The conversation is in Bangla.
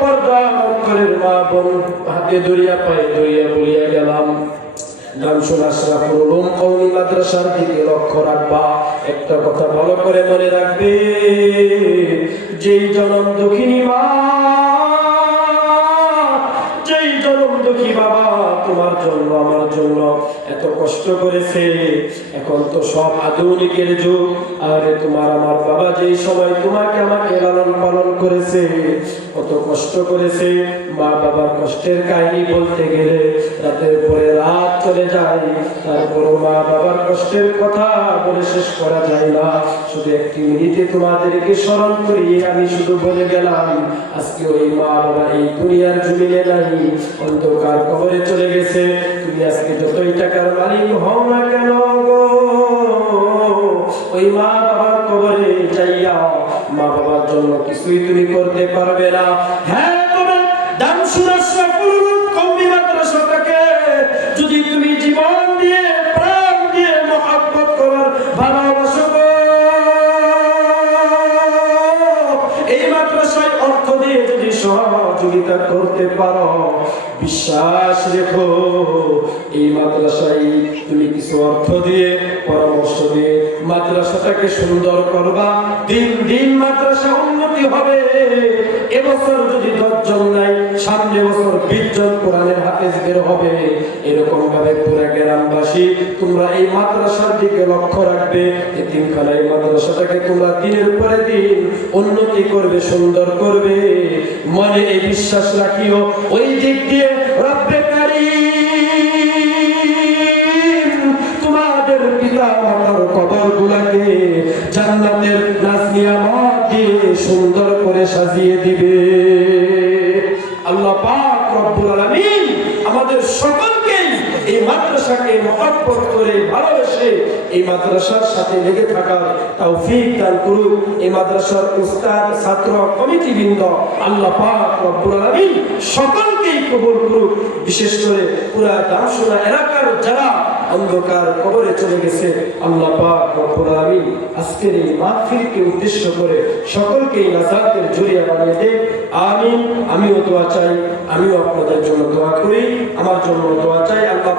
পর্দা অন্তরের মা বোন, হাতে ধরিয়া, পায়ে ধরিয়া বলিয়া গেলাম। মাদ্রাসার দিকে লক্ষ্য একটা কথা ভালো করে মনে রাখবে, যেই জনম দুঃখিনী মা, যেই জনম দুঃখী বাবা তোমার জন্য, আমার জন্য এত কষ্ট করেছে। এখন তো সব আধুনিকের যুগ। আরে তোমার আমার বাবা যেই সময় তোমাকে আমাকে লালন পালন করেছে, কত কষ্ট করেছে। মা বাবার কষ্টের কাহিনী বলতে গেলে রাতের পরে রাত চলে যায় তারপরে মা বাবার কষ্টের কথা বলে শেষ করা যায় না। শুধু একটি মিনিটে তোমাদেরকে স্মরণ করিয়ে আমি শুধু বলে গেলাম, আজকে ওই মা বাবা এই দুনিয়ার জমিনে নাই, অন্ধকার কবরে চলে গেছে, তুমি আজকে যতই টাকার মালিক হও না কেন গো? ওই মা বাবার কবরে যাইয়া মা বাবার জন্য কিছুই তুমি করতে পারবে না। হ্যাঁ তোমার দাম সুরক্ষা পুরুষ কমবি মাদ্রাসাটাকে এই মাদ্রাসায় অর্থ দিয়ে যদি সহযোগিতা করতে পারো, বিশ্বাস রেখো, এই মাদ্রাসায় তুমি কিছু অর্থ দিয়ে পরামর্শ দিয়ে মাদ্রাসাটাকে সুন্দর করবা। দিন দিন মাদ্রাসা উন্নতি হবে। এবছর যদি দশজন সামনে বছর বিশ জন কোরআনের হাফেজ বের হবে। এরকম ভাবে পুরা গ্রামবাসী তোমরা এই মাদ্রাসার দিকে লক্ষ্য রাখবে। এতিমখানা এই মাদ্রাসাটাকে তোমরা দিনের পরে দিন উন্নতি করবে, সুন্দর করবে। মনে এই বিশ্বাস রাখিও, ওই দিক দিয়ে রব্বে তোমাদের পিতা মাতার কবর গুলাকে জান্নাতের নাজনিয়ামত দিয়ে সুন্দর করে সাজিয়ে দিবে। মাদ্রাসাকে মহব্বত করে ভালোবেসে এই মাদ্রাসার সাথে লেগে থাকার তৌফিক দান করুন এই মাদ্রাসার উস্তাদ, ছাত্র কমিটি বৃন্দ আল্লাহ পাক রব্বুল আলামিন সকলকেই কবুল করুক। বিশেষ করে পুরা দামসোনা এলাকার যারা অন্ধকার কবরে চলে গেছে, আল্লাহ পাক রব্বুল আলামিন আজকের এই মাহফিলকে উদ্দেশ্য করে সকলকেই নাজাতের জড়িয়ে বানিয়ে দে আমিন। আমিও দোয়া চাই। আমিও আপনাদের জন্য দোয়া করি। আমার জন্য দোয়া চাই। আল্লাহ